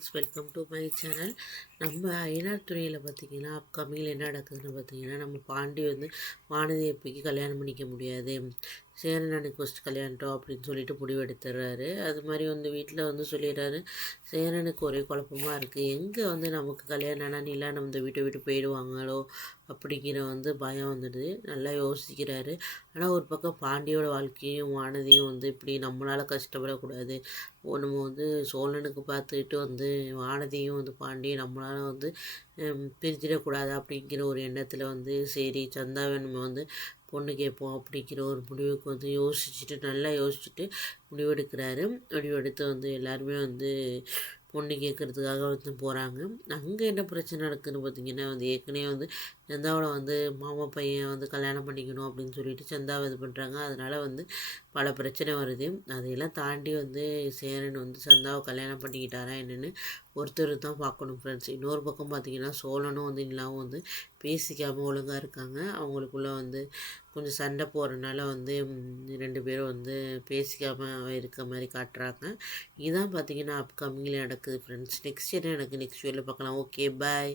Friends, welcome to my channel. நம்ம ஐநார் துறையில் பார்த்திங்கன்னா அப்கமிங்கில் என்ன நடக்குதுன்னு பார்த்திங்கன்னா, நம்ம பாண்டி வந்து வானதியை போய் கல்யாணம் பண்ணிக்க முடியாது, சேரனுக்கு ஃபஸ்ட்டு கல்யாணம் அப்படின்னு சொல்லிட்டு முடிவு எடுத்துடுறாரு. அது மாதிரி வந்து வீட்டில் வந்து சொல்லிடுறாரு. சேரனுக்கு ஒரே குழப்பமாக இருக்குது, எங்கே வந்து நமக்கு கல்யாணம் ஆனால் நிலா நம்ம வீட்டை விட்டு போயிடுவாங்களோ அப்படிங்கிற வந்து பயம் வந்துடுது. நல்லா யோசிக்கிறாரு. ஆனால் ஒரு பக்கம் பாண்டியோட வாழ்க்கையும் வானதியும் வந்து இப்படி நம்மளால் கஷ்டப்படக்கூடாது, நம்ம வந்து சோழனுக்கு பார்த்துக்கிட்டு வந்து வானதியும் வந்து பாண்டியும் நம்மளால் வந்து பிரிஞ்சிடக்கூடாது அப்படிங்கிற ஒரு எண்ணத்தில் வந்து சரி சந்தாவை நம்ம வந்து பொண்ணு கேட்போம் அப்படிங்கிற ஒரு முடிவுக்கு வந்து நல்லா யோசிச்சுட்டு முடிவெடுக்கிறாரு. முடிவெடுத்து வந்து எல்லாருமே வந்து பொண்ணு கேட்குறதுக்காக வந்து போகிறாங்க. அங்கே என்ன பிரச்சனை நடக்குதுன்னு பார்த்தீங்கன்னா வந்து ஏற்கனவே வந்து சந்தாவோட வந்து மாமா பையன் வந்து கல்யாணம் பண்ணிக்கணும் அப்படின்னு சொல்லிட்டு சந்தாவை இது பண்ணுறாங்க. அதனால் வந்து பல பிரச்சனை வருது. அதையெல்லாம் தாண்டி வந்து சேரன் வந்து சந்தாவை கல்யாணம் பண்ணிக்கிட்டாரா என்னென்னு ஒருத்தர் தான் பார்க்கணும் ஃப்ரெண்ட்ஸ். இன்னொரு பக்கம் பார்த்திங்கன்னா சோழனும் வந்து இல்லாமல் வந்து பேசிக்காமல் ஒழுங்காக இருக்காங்க. அவங்களுக்குள்ளே வந்து கொஞ்சம் சண்டை போடுறதுனால வந்து 2 பேரும் வந்து பேசிக்காமல் இருக்க மாதிரி காட்டுறாங்க. இதுதான் பார்த்திங்கன்னா அப்கமிங்கில் நடக்குது ஃப்ரெண்ட்ஸ். நெக்ஸ்ட் என்ன எனக்கு நெக்ஸ்ட் வீடியோவில் பார்க்கலாம். ஓகே, பாய்.